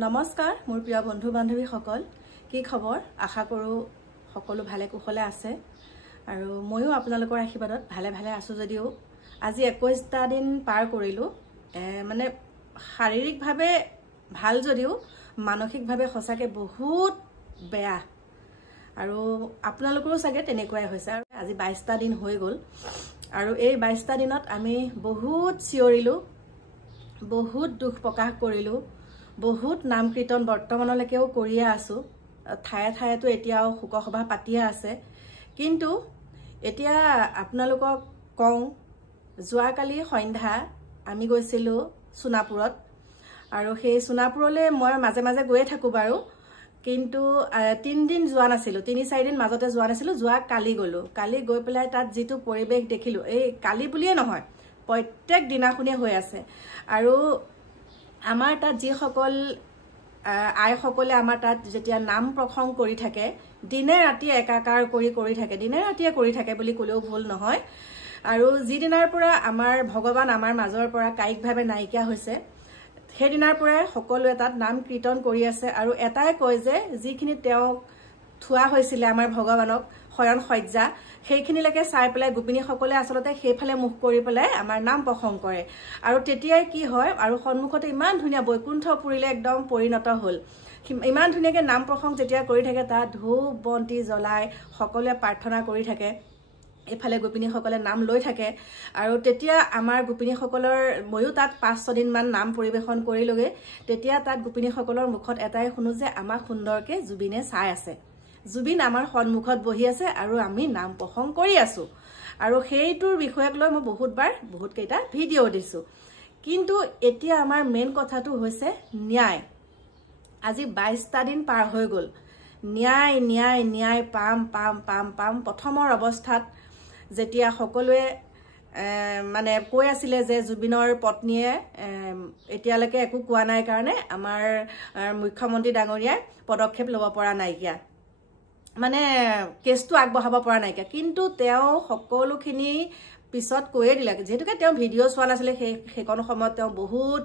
নমস্কাৰ মোৰ প্ৰিয় বন্ধু বান্ধৱী সকল কি খবৰ আশা কৰো সকলো ভালে কুশলে আছে আৰু ময়ো আপোনালোকৰ আশীৰ্বাদত ভালে ভালে আছো যদিও আজি 21টা দিন পাৰ কৰিলো মানে শাৰীৰিকভাৱে ভাল যদিও মানসিকভাৱে সঁচাকে বহুত বেয়া আৰু আপোনালোকৰো চাগে তেনেকুৱাই হৈছে আৰু আজি 22টা দিন হৈ গল আৰু এই 22টা দিনত আমি বহুত চিঞৰিলো বহুত দুখ প্ৰকাশ কৰিলো বহুত নাম কীৰ্তন বৰ্তমানলৈকেও কৰিয়া আছো ঠায়ে ঠায়েতো এতিয়াও শোকসভা পাতিয়া আছে কিন্তু এতিয়া আপোনালোকক কওঁ যোৱাকালি সন্ধ্যা আমি গৈছিলো সোনাপুৰত আৰু সেই সোনাপুৰলৈ মই মাজে মাজে গৈয়ে থাকো বাৰু কিন্তু 3 দিন যোৱা নাছিলো 3-4 দিন মাজতে যোৱা নাছিলো যোৱা কালি গলো কালি গৈ পেলাই তাত যেটো পৰিবেশ দেখিলো এই কালি বুলিয়ে নহয় প্ৰত্যেক দিনাখনে হৈ আছে আৰু আমাৰ তাত যি সকল আই সকলে আমাৰ তাত যেতিয়া নাম প্ৰসংগ কৰি থাকে দিনে ৰাতি একাকাৰ কৰি থাকে দিনে ৰাতিয়ে কৰি থাকে বুলি কলেও ভুল নহয় আৰু যি দিনাৰ পৰা আমাৰ ভগৱান আমাৰ মাজৰ পৰা কায়িকভাৱে নাইকিয়া হৈছে সেই দিনাৰ পৰা সকলোৱে তাত নাম কীৰ্তন কৰি আছে আৰু এটাই কয় যে যিখিনি তেওঁ থুৱা হৈছিল আমাৰ ভগৱানক শয়ন সজ্জা সেইখিনিলৈকে চাই পেলাই গোপিনী সকলে আসলতে সেইফালে মুখ কৰি পেলাই আমাৰ নাম প্ৰসংগ কৰে আৰু তেতিয়াই কি হয় আৰু সন্মুখতে ইমান ধুনীয়া বৈকুণ্ঠ পুৰিলে একদম পৰিণত হল ইমান ধুনীয়াকে নাম প্ৰসংগ যেতিয়া কৰি থাকে তাত ধূপ বন্তি জ্বলাই সকলোৱে প্ৰাৰ্থনা কৰি থাকে এফালে গোপিনী সকলে নাম লৈ থাকে আৰু তেতিয়া আমাৰ গোপিনী সকলৰ ময়ো তাত 5-6 দিন মান নাম পৰিবেশন কৰি লগে তেতিয়া তাত গোপিনী সকলৰ মুখত এটাই শুনো যে আমাক সুন্দৰকে জুবিনে চাই আছে জুবিন আমাৰ সন্মুখত বহি আছে আৰু আমি নাম প্ৰসংগ কৰি আছো আৰু সেইটোৰ বিষয়ক লৈ মই বহুত কেইটা ভিডিও দিছো কিন্তু এতিয়া আমাৰ মেইন কথাটো হৈছে ন্যায় আজি 22টা দিন পাৰ হৈ গল ন্যায় পাম প্ৰথমৰ অৱস্থাত যেতিয়া সকলোৱে মানে কৈ আছিল যে জুবিনৰ পত্নীয়ে এতিয়ালৈকে একো কোৱা নাই কাৰণে আমাৰ মুখ্যমন্ত্ৰী ডাঙৰীয়াই পদক্ষেপ ল'ব পৰা নাইকিয়া মানে কেছটো আগবঢ়াব পৰা নাইকিয়া কিন্তু তেওঁ সকলোখিনি পিছত কৈয়ে দিলে যেহেতুকে তেওঁ ভিডিঅ' চোৱা নাছিলে সেইকণ সময়ত তেওঁ বহুত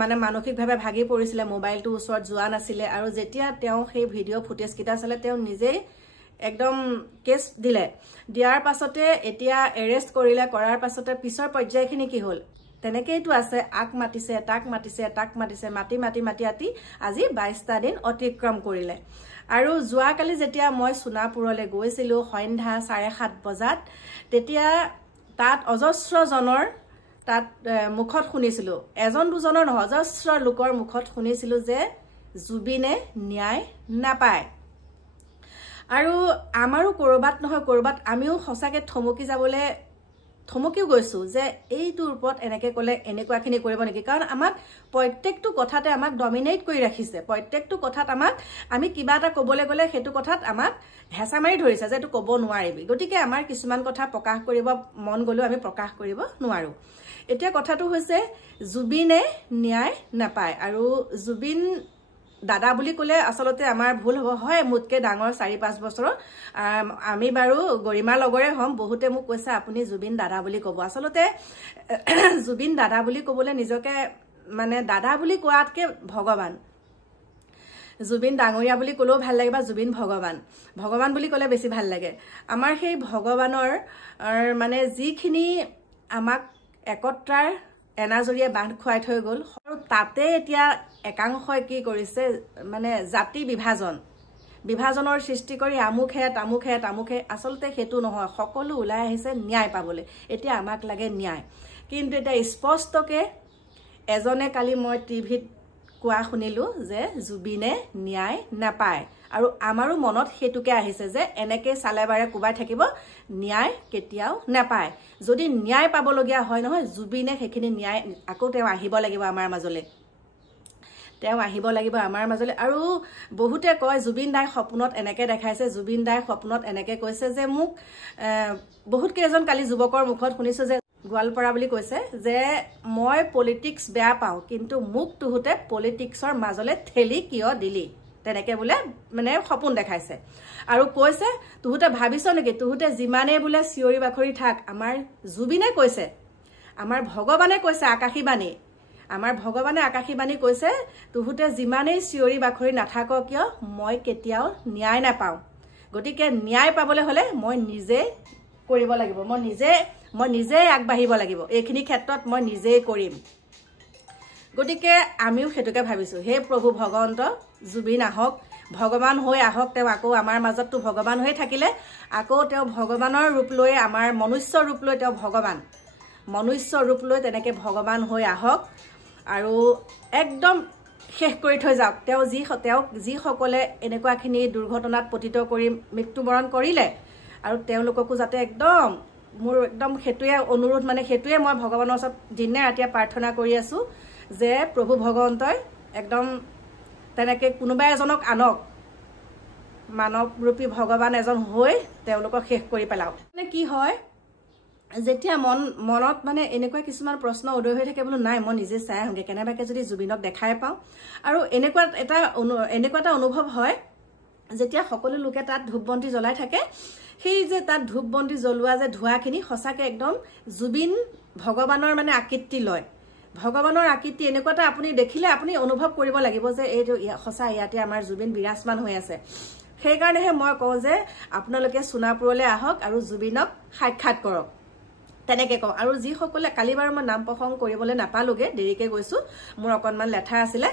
মানে মানসিকভাৱে ভাগি পৰিছিলে মোবাইলটো ওচৰত যোৱা নাছিলে আৰু যেতিয়া তেওঁ সেই ভিডিঅ' ফুটেজ কিটা চালে তেওঁ নিজেই একদম কেছ দিলে দিয়াৰ পাছতে এতিয়া এৰেষ্ট কৰিলে কৰাৰ পাছতে পিছৰ পৰ্যায়খিনি কি হল তেনেকেইটো আছে আক মাতিছে তাক মাতিছে মাতি আজি 22টা দিন অতিক্ৰম কৰিলে আৰু যোৱাকালি যেতিয়া মই সোনাপুৰলৈ গৈছিলো সন্ধ্যা 7:30 বজাত তেতিয়া তাত অজস্ৰ জনৰ তাত মুখত শুনিছিলো এজন দুজনৰ নহয় অজস্ৰ লোকৰ মুখত শুনিছিলো যে জুবিনে ন্যায় নাপায় আৰু আমাৰো কৰবাত নহয় কৰবাত আমিও সঁচাকে থমকিও গৈছো যে এইটোৰ ওপৰত এনেকে কলে এনেকুৱাখিনি কৰিব নেকি কাৰণ আমাক প্ৰত্যেকটো কথাতে আমাক ডমিনেট কৰি ৰাখিছে প্ৰত্যেকটো কথাত আমাক আমি কিবা এটা কবলৈ গলে হেতু কথাত আমাক হেঁচা মাৰি ধৰিছে যে এটো কব নোৱাৰিবি গতিকে আমাৰ কিছুমান কথা প্ৰকাশ কৰিব মন গলেও আমি প্ৰকাশ কৰিব নোৱাৰো এতিয়া কথাটো হৈছে জুবিনে ন্যায় নাপায় আৰু জুবিন দাদা বুলি কলে আসলতে আমাৰ ভুল হ'ব হয় মুতকে ডাঙৰ 4-5 বছৰৰ আমি বাৰু গৰিমাৰ লগৰে হম বহুতে মোক কৈছে আপুনি জুবিন দাদা বুলি কব আসলতে জুবিন দাদা বুলি কবলে নিজকে মানে দাদা বুলি কোৱাতকে ভগৱান জুবিন ডাঙৰীয়া বুলি কলেও ভাল লাগে বা জুবিন ভগৱান বুলি কলে বেছি ভাল লাগে আমাৰ সেই ভগৱানৰ মানে যিখিনি আমাক একত্ৰাৰ এনাজৰিয়ে বান্ধ খুৱাই থৈ গল আৰু তাতে এতিয়া একাংশই কি কৰিছে মানে জাতি বিভাজনৰ সৃষ্টি কৰি আমুখে আসলতে হেতু নহয় সকলো ওলাই আহিছে ন্যায় পাবলৈ এতিয়া আমাক লাগে ন্যায় কিন্তু এটা স্পষ্টকে এজনে কালি মই টিভিত কোৱা শুনিলো যে জুবিনে ন্যায় নাপায় আৰু আমাৰো মনত হেতুকে আহিছে যে এনেকে চালেবাৰে কুবাই থাকিব ন্যায় কেতিয়াও নাপায় যদি ন্যায় পাবলগীয়া হয় নহয় জুবিনে হেখিনি ন্যায় আকৌ তেওঁ আহিব লাগিব আমাৰ মাজলে আৰু বহুতে কয় জুবিন দাই সপোনত এনেকে দেখাইছে জুবিন দাই সপোনত এনেকে কৈছে যে মোক বহুত কেইজন কালি যুৱকৰ মুখত শুনিছো যে গোৱালপাৰা বুলি কৈছে যে মই পলিটিক্স বেয়া পাওঁ কিন্তু মোক তুহুতে পলিটিক্সৰ মাজলে ঠেলি কিয় দিলি তেনেকে বোলে মানে সপোন দেখাইছে আৰু কৈছে তুহুতে ভাবিছ নেকি তুহুতে যিমানে বোলে চিঞৰি বাখৰি থাক আমাৰ জুবিনে কৈছে আমাৰ ভগৱানে কৈছে আকাশীবাণী আমাৰ ভগৱানে আকাশী বাণী কৈছে তুহুতে যিমানেই চিঞৰি বাখৰি নাথাক কিয় মই কেতিয়াও ন্যায় নাপাওঁ গতিকে ন্যায় পাবলৈ হলে মই নিজে কৰিব লাগিব মই নিজে আগবাঢ়িব লাগিব এইখিনি ক্ষেত্ৰত মই নিজেই কৰিম গতিকে আমিও হেতুকে ভাবিছো হে প্ৰভু ভগৱন্ত জুবিন আহক ভগৱান হৈ আহক তেওঁ আকৌ আমাৰ মাজতটো ভগৱান হৈ থাকিলে আকৌ তেওঁ ভগৱানৰ ৰূপ লৈ আমাৰ মনুষ্য ৰূপ লৈ তেওঁ ভগৱান মনুষ্য ৰূপ লৈ তেনেকে ভগৱান হৈ আহক আৰু একদম শেষ কৰি থৈ যাওক তেওঁ যিসকলে এনেকুৱাখিনি দুৰ্ঘটনাত পতিত কৰি মৃত্যুবৰণ কৰিলে আৰু তেওঁলোককো যাতে একদম মোৰ একদম হেতুৱে অনুৰোধ মানে হেতুৱে মই ভগৱানৰ ওচৰত দিনে ৰাতিয়ে প্ৰাৰ্থনা কৰি আছো যে প্ৰভু ভগৱন্তই একদম তেনেকে কোনোবা এজনক আনক মানৱৰূপী ভগৱান এজন হৈ তেওঁলোকক শেষ কৰি পেলাওক মানে কি হয় যেতিয়া মনত মানে এনেকুৱা কিছুমান প্ৰশ্ন উদয় হৈ থাকে বোলো নাই মই নিজে চাই আহোঁগে কেনেবাকে যদি জুবিনক দেখাই পাওঁ আৰু এনেকুৱা এটা অনুভৱ হয় যেতিয়া সকলো লোকে তাত ধূপবন্তি জ্বলাই থাকে সেই যে তাত ধূপবন্তি জ্বলোৱা যে ধোঁৱাখিনি সঁচাকে একদম জুবিন ভগৱানৰ মানে আকৃতি লয় ভগৱানৰ আকৃতি এনেকুৱা এটা আপুনি দেখিলে আপুনি অনুভৱ কৰিব লাগিব যে এইটো সঁচা ইয়াতে আমাৰ জুবিন বিৰাজমান হৈ আছে সেইকাৰণেহে মই কওঁ যে আপোনালোকে সোণাপুৰলৈ আহক আৰু জুবিনক সাক্ষাৎ কৰক তেনেকে কওঁ আৰু যিসকলে কালি বাৰু মই নাম প্ৰসংগ কৰিবলৈ নাপালোগে দেৰিকে গৈছো মোৰ অকণমান লেঠা আছিলে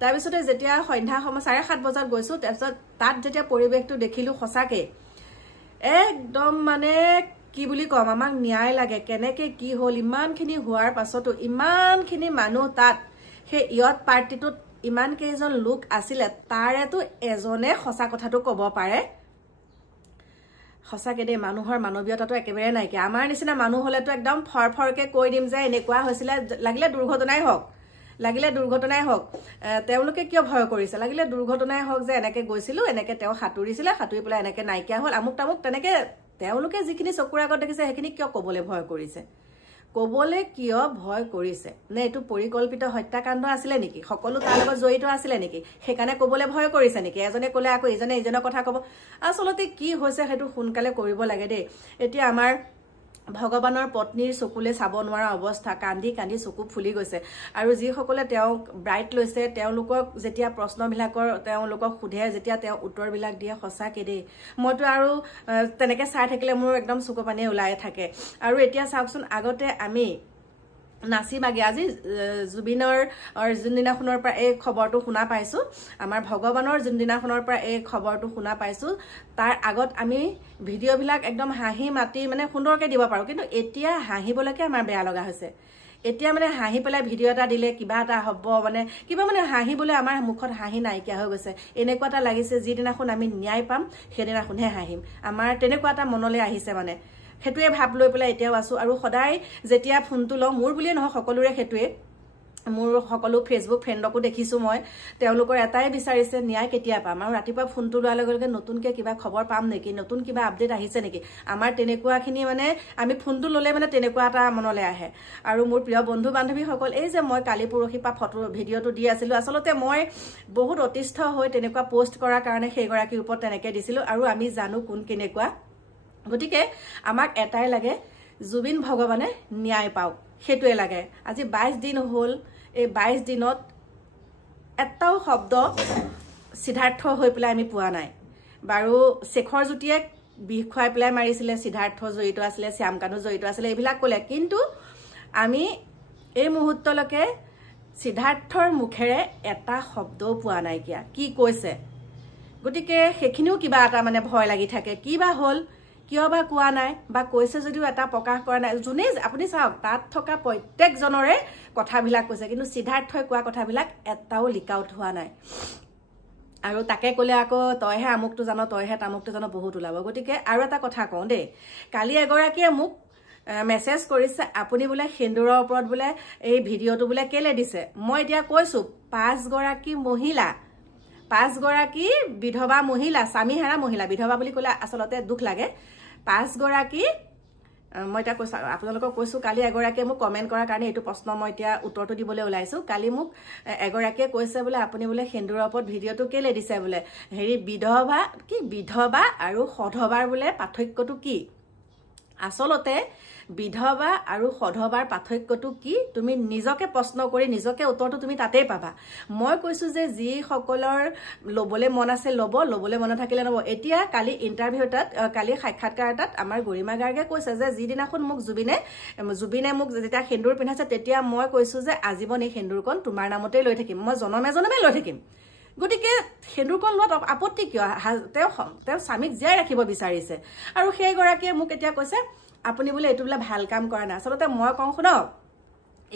তাৰপিছতে যেতিয়া সন্ধ্যা সময় 7:30 বজাত গৈছো তাৰপিছত তাত যেতিয়া পৰিৱেশটো দেখিলো সঁচাকে একদম মানে কি বুলি কম আমাক ন্যায় লাগে কেনেকে কি হল ইমানখিনি হোৱাৰ পাছতো ইমানখিনি মানুহ তাত সেই ইয়ত পাৰ্টিটোত ইমান কেইজন লোক আছিলে তাৰেতো এজনে সঁচা কথাটো ক'ব পাৰে সঁচাকে দেই মানুহৰ মানৱীয়তাটো একেবাৰে নাইকিয়া আমাৰ নিচিনা মানুহ হলেতো একদম ফৰফৰকে কৈ দিম যে এনেকুৱা হৈছিলে লাগিলে দুৰ্ঘটনাই হওক তেওঁলোকে কিয় ভয় কৰিছে লাগিলে দুৰ্ঘটনাই হওক যে এনেকে গৈছিলো এনেকে তেওঁ সাঁতুৰি পেলাই এনেকে নাইকিয়া হল আমুক তামুক তেনেকে তেওঁলোকে যিখিনি চকুৰ আগত দেখিছে সেইখিনি কিয় ক'বলৈ ভয় কৰিছে নে এইটো পৰিকল্পিত হত্যাকাণ্ড আছিলে নেকি সকলো তাৰ লগত জড়িত আছিলে নেকি সেইকাৰণে ক'বলৈ ভয় কৰিছে নেকি এজনে ক'লে আকৌ ইজনে ইজনৰ কথা ক'ব আচলতে কি হৈছে সেইটো সোনকালে কৰিব লাগে দেই এতিয়া আমাৰ ভগৱানৰ পত্নীৰ চকুলে চাব নোৱাৰা অৱস্থা কান্দি কান্দি চকু ফুলি গৈছে আৰু যিসকলে তেওঁক ব্ৰাইট লৈছে তেওঁলোকক যেতিয়া প্ৰশ্নবিলাকৰ তেওঁলোকক সোধে যেতিয়া তেওঁ উত্তৰবিলাক দিয়ে সঁচাকে দেই মইতো আৰু তেনেকে চাই থাকিলে মোৰ একদম চকু পানী ওলাই থাকে আৰু এতিয়া চাওকচোন আগতে আমি নাচি বাগি আজি জুবিনৰ যোনদিনাখনৰ পৰা এই খবৰটো শুনা পাইছো আমাৰ ভগৱানৰ যোনদিনাখনৰ পৰা এই খবৰটো শুনা পাইছো তাৰ আগত আমি ভিডিঅ'বিলাক একদম হাঁহি মাতি মানে সুন্দৰকে দিব পাৰো কিন্তু এতিয়া হাঁহিবলৈকে আমাৰ বেয়া লগা হৈছে এতিয়া মানে হাঁহি পেলাই ভিডিঅ' এটা দিলে কিবা এটা হ'ব মানে কিবা মানে হাঁহিবলৈ আমাৰ মুখত হাঁহি নাইকিয়া হৈ গৈছে এনেকুৱা এটা লাগিছে যিদিনাখন আমি ন্যায় পাম সেইদিনাখনহে হাঁহিম আমাৰ তেনেকুৱা এটা মনলৈ আহিছে মানে হেতুৱে ভাব লৈ পেলাই এতিয়াও আছো আৰু সদায় যেতিয়া ফোনটো লওঁ মোৰ বুলিয়ে নহয় সকলোৰে হেতুৱে মোৰ সকলো ফেচবুক ফ্ৰেণ্ডকো দেখিছো মই তেওঁলোকৰ এটাই বিচাৰিছে ন্যায় কেতিয়া পাম আৰু ৰাতিপুৱা ফোনটো লোৱাৰ লগে লগে নতুনকে কিবা খবৰ পাম নেকি নতুন কিবা আপডেট আহিছে নেকি আমাৰ তেনেকুৱাখিনি মানে আমি ফোনটো ল'লে মানে তেনেকুৱা এটা মনলৈ আহে আৰু মোৰ প্ৰিয় বন্ধু বান্ধৱীসকল এই যে মই কালি পৰহি পৰা ফটো ভিডিঅ'টো দি আছিলো আচলতে মই বহুত অতিষ্ঠ হৈ তেনেকুৱা পোষ্ট কৰাৰ কাৰণে সেইগৰাকীৰ ওপৰত তেনেকে দিছিলো আৰু আমি জানো কোন কেনেকুৱা গতিকে আমাক এটাই লাগে জুবিন ভগৱানে ন্যায় পাওক হেতুৱে লাগে আজি 22 দিন হ'ল এই 22 দিনত এটাও শব্দ সিদ্ধাৰ্থ হৈ পেলাই আমি পোৱা নাই বাৰু শেখৰ জ্যোতিয়ে বিষ খুৱাই পেলাই মাৰিছিলে সিদ্ধাৰ্থ জড়িত আছিলে শ্যামকানু জড়িত আছিলে এইবিলাক ক'লে কিন্তু আমি এই মুহূৰ্তলৈকে সিদ্ধাৰ্থৰ মুখেৰে এটা শব্দও পোৱা নাইকিয়া কি কৈছে গতিকে সেইখিনিও কিবা এটা মানে ভয় লাগি থাকে কি বা হ'ল কিয় বা কোৱা নাই বা কৈছে যদিও এটা প্ৰকাশ কৰা নাই যোনে আপুনি চাওক তাত থকা প্ৰত্যেকজনৰে কথাবিলাক কৈছে কিন্তু সিদ্ধাৰ্থই কোৱা কথাবিলাক এটাও লিক আউট হোৱা নাই আৰু তাকে ক'লে আকৌ তইহে আমুকটো জানো তইহে তামুকটো জানো বহুত ওলাব গতিকে আৰু এটা কথা কওঁ দেই কালি এগৰাকীয়ে মোক মেছেজ কৰিছে আপুনি বোলে সেন্দুৰৰ ওপৰত বোলে এই ভিডিঅ'টো বোলে কেলে দিছে মই এতিয়া কৈছো 5 গৰাকী বিধৱা মহিলা স্বামীহাৰা মহিলা বিধৱা বুলি ক'লে আচলতে দুখ লাগে 5 গৰাকী মই এটা কৈছো আপোনালোকক কৈছো কালি এগৰাকীয়ে মোক কমেন্ট কৰাৰ কাৰণে এইটো প্ৰশ্ন মই এতিয়া উত্তৰটো দিবলৈ ওলাইছো কালি মোক এগৰাকীয়ে কৈছে বোলে আপুনি বোলে সেন্দুৰৰ ওপৰত ভিডিঅ'টো কেলে দিছে বোলে হেৰি বিধৱা আৰু সধৱাৰ বোলে পাৰ্থক্যটো কি আচলতে বিধৱা আৰু সধৱাৰ পাৰ্থক্যটো কি তুমি নিজকে প্ৰশ্ন কৰি নিজকে উত্তৰটো তুমি তাতেই পাবা মই কৈছো যে যি সকলৰ লবলে মন আছে লবলে মন থাকিলে নব এতিয়া কালি ইন্টাৰভিউ এটাত কালি সাক্ষাৎকাৰ এটাত আমাৰ গৰিমা গাৰ্গে কৈছে যে যিদিনাখন মোক জুবিনে মোক যেতিয়া সেন্দুৰ পিন্ধাইছে তেতিয়া মই কৈছো যে আজীৱন এই সেন্দুৰকণ তোমাৰ নামতে লৈ থাকিম মই জনমে লৈ থাকিম গতিকে সেন্দুৰকণ লোৱাত আপত্তি কিয় তেওঁ স্বামীক জীয়াই ৰাখিব বিচাৰিছে আৰু সেই গৰাকীয়ে মোক এতিয়া কৈছে আপুনি বোলে এটো বোলে ভাল কাম কৰা না আচলতে মই কওঁ শুনক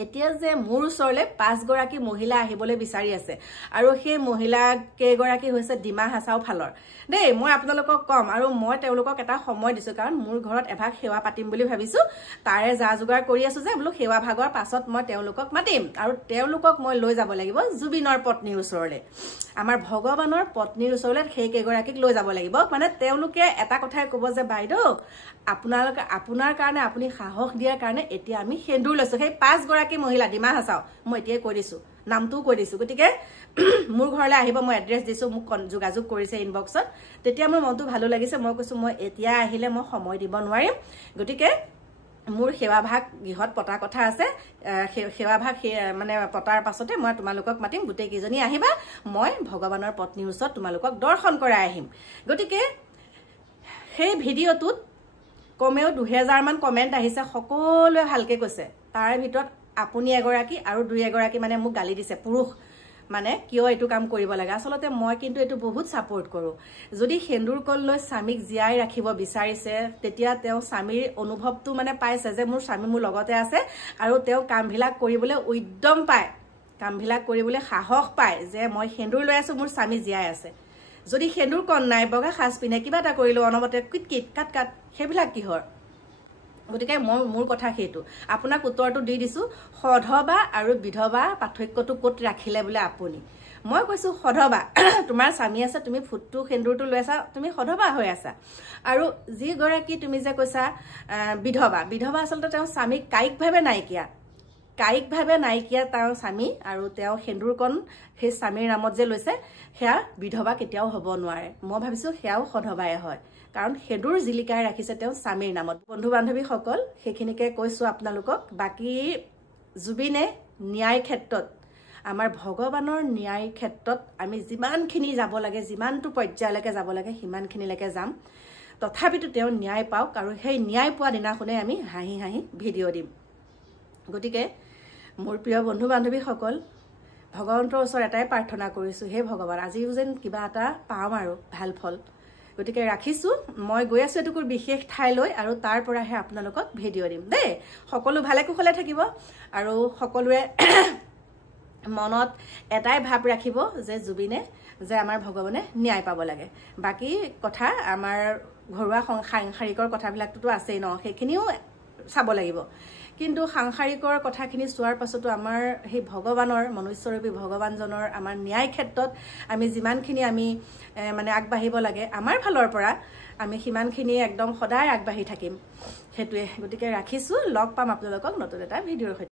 এতিয়া যে মোৰ ওচৰলে 5 গৰাকী মহিলা আহিবলৈ বিচাৰি আছে আৰু সেই মহিলা কেইগৰাকী হৈছে ডিমা হাছাও ফালৰ দেই মই আপোনালোকক কম আৰু মই তেওঁলোকক এটা সময় দিছো কাৰণ মোৰ ঘৰত এভাগ সেৱা পাতিম বুলি ভাবিছো তাৰে যা যোগাৰ কৰি আছো যে বোলো সেৱা ভাগৰ পাছত মই তেওঁলোকক মাতিম আৰু তেওঁলোকক মই লৈ যাব লাগিব জুবিনৰ পত্নীৰ ওচৰলে আমাৰ ভগৱানৰ পত্নীৰ ওচৰলে সেই কেইগৰাকীক লৈ যাব লাগিব মানে তেওঁলোকে এটা কথাই ক'ব যে বাইদেউ আপোনাৰ কাৰণে আপুনি সাহস দিয়াৰ কাৰণে এতিয়া আমি সেন্দুৰ লৈছো সেই 5 গৰাকী মহিলা ডিমা হাছাও মই এতিয়াই কৈ দিছো নামটোও কৈ দিছো গতিকে মোৰ ঘৰলৈ আহিব মই এড্ৰেছ দিছো মোক যোগাযোগ কৰিছে ইনবক্সত তেতিয়া মোৰ মনটো ভালো লাগিছে মই কৈছো মই এতিয়া আহিলে মই সময় দিব নোৱাৰিম গতিকে মোৰ সেৱা ভাগ গৃহত পতা কথা আছে সেৱা ভাগ মানে পতাৰ পাছতে মই তোমালোকক মাতিম গোটেই কেইজনী আহিবা মই ভগৱানৰ পত্নীৰ ওচৰত তোমালোকক দৰ্শন কৰাই আহিম গতিকে সেই ভিডিঅ'টোত কমেও 2000 মান কমেন্ট আহিছে সকলোৱে ভালকে কৈছে তাৰ ভিতৰত আপুনি এগৰাকী আৰু দুই এগৰাকী মানে মোক গালি দিছে পুৰুষ মানে কিয় এটো কাম কৰিব লাগে আচলতে মই কিন্তু এটো বহুত সাপোৰ্ট কৰো যদি সেন্দুৰ কল লৈ স্বামীক জীয়াই ৰাখিব বিচাৰিছে তেতিয়া তেওঁ স্বামীৰ অনুভৱটো মানে পাইছে যে মোৰ স্বামী মোৰ লগতে আছে আৰু তেওঁ কামবিলাক কৰিবলৈ উদ্যম পায় কামবিলাক কৰিবলৈ সাহস পায় যে মই সেন্দুৰ লৈ আছো মোৰ স্বামী জীয়াই আছে যদি সেন্দুৰ কন নাই বগা সাজ পিনে কিবা এটা কৰিলো অনবতে কিট কাট হেবিলাক কিহৰ গতিকে মই মোৰ কথা হেতু আপোনাক উত্তৰটো দি দিছো সধবা আৰু বিধৱা পাৰ্থক্যটো ক'ত ৰাখিলে বলে আপুনি মই কৈছো সধবা তোমাৰ স্বামী আছে তুমি ফুটটো সেন্দুৰটো লৈছা তুমি সধবা হৈ আছা আৰু যি গৰাকী তুমি যে কৈছা বিধৱা আচলতে তেওঁ স্বামীক কায়িকভাৱে নাইকিয়া তাৰ স্বামী আৰু তেওঁ সেন্দুৰকণ সেই স্বামীৰ নামত যে লৈছে হেয়া বিধৱা কেতিয়াও হ'ব নোৱাৰে মই ভাবিছো হেয়াও সধবাই হয় কাৰণ সেন্দুৰ জিলিকাই ৰাখিছে তেওঁ স্বামীৰ নামত বন্ধু বান্ধৱী সকল সেইখিনিকে কৈছো আপোনালোকক বাকি জুবিনে ন্যায় ক্ষেত্ৰত আমাৰ ভগৱানৰ ন্যায় ক্ষেত্ৰত আমি যিমানখিনি যাব লাগে যিমানটো পৰ্যায়লৈকে যাব লাগে সিমানখিনিলৈকে যাম তথাপিতো তেওঁ ন্যায় পাওক আৰু সেই ন্যায় পোৱা দিনাখনে আমি হাঁহি ভিডিঅ' দিম গতিকে মোৰ প্ৰিয় বন্ধু বান্ধৱী সকল ভগৱন্তৰ ওচৰত এটাই প্ৰাৰ্থনা কৰিছো হে ভগৱান আজিও যেন কিবা এটা পাম আৰু ভাল ফল গতিকে ৰাখিছো মই গৈ আছো এটুকুৰ বিশেষ ঠাইলৈ আৰু তাৰ পৰাহে আপোনালোকক ভিডিঅ' দিম দেই সকলো ভালে কুশলে থাকিব আৰু সকলোৱে মনত এটাই ভাব ৰাখিব যে জুবিনে যে আমাৰ ভগৱানে ন্যায় পাব লাগে বাকি কথা আমাৰ ঘৰুৱা সাংসাৰিকৰ কথাবিলাকটো আছেই ন সেইখিনিও চাব লাগিব কিন্তু সাংসাৰিকৰ কথাখিনি চোৱাৰ পাছতো আমাৰ সেই ভগৱানৰ মনুষ্যৰূপী ভগৱানজনৰ আমাৰ ন্যায় ক্ষেত্ৰত আমি যিমানখিনি আমি মানে আগবাঢ়িব লাগে আমাৰ ফালৰ পৰা আমি সিমানখিনি একদম সদায় আগবাঢ়ি থাকিম হেতুৱে গতিকে ৰাখিছো লগ পাম আপোনালোকক নতুন এটা ভিডিঅ'ৰ